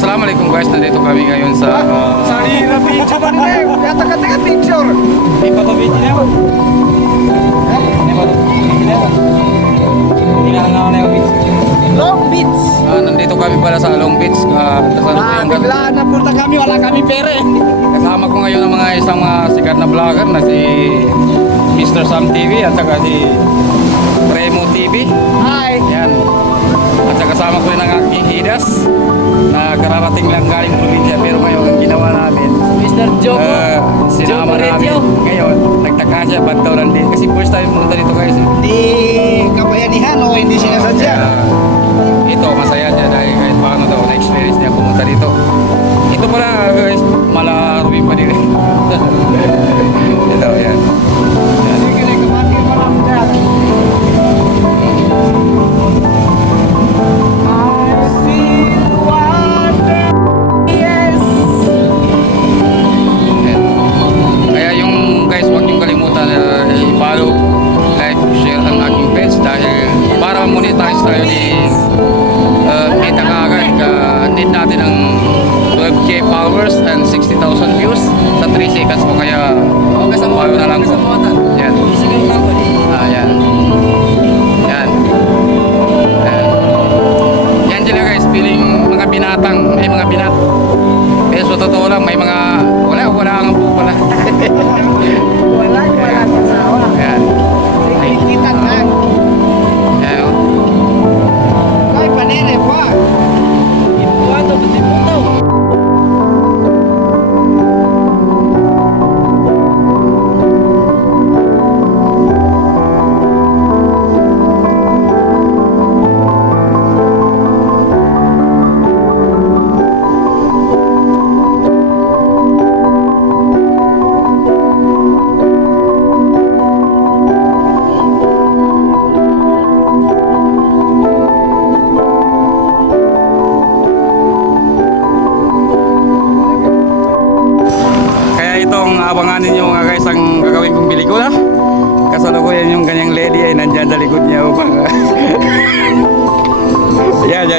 Assalamualaikum guys, nandito kami ngayon sa Sorry, na picture ba nila? Kata-kata picture. Di pa to video na ba? Di pa to video na ba? Hindi na nga na yung video. Long Beach. nandito kami pala sa Long Beach. Biglaan na punta kami, wala kami pere. Kasama ko ngayon ang isang mga sikat na vlogger na si Mr. Sam TV at saka si Remo TV. Hi. Yan. At saka kasama ko rin ang aking hidas na kararating lang galing probinsya, pero ngayon ang ginawa namin, Mr. Joko. sinama Joko namin Radio. ngayon, nagtaka siya, ba't daw din kasi first time pumunta dito guys. Di kabayanihan o hindi sinasadya. Ito masaya siya dahil kahit paano daw na experience niya pumunta dito. Ito pala guys, malarumi pa din. Ito yan. Sige, kumati mo lang dyan. I feel wonder. Yes. Yan. Kaya yung guys, huwag niyong kalimutan na i-follow, like, share ang aking page dahil para monetize tayo ni kita ka agad. Need natin ng 12k followers and 60,000 views sa 3 seconds po, kaya follow na lang po. Yan. Yan. Yan. Yan sila guys, feeling mga binatang, may mga binat. Pero sa totoo lang, may mga wala nga po pala. Wala kasawa. Yan. Kita na. Yan. Ay, panere pa. Ipuato, ipuato. Abangan ninyo mga guys ang gagawin kong pelikula. Kasalukuyan yung ganyang lady ay nandyan sa likod niya upang yan.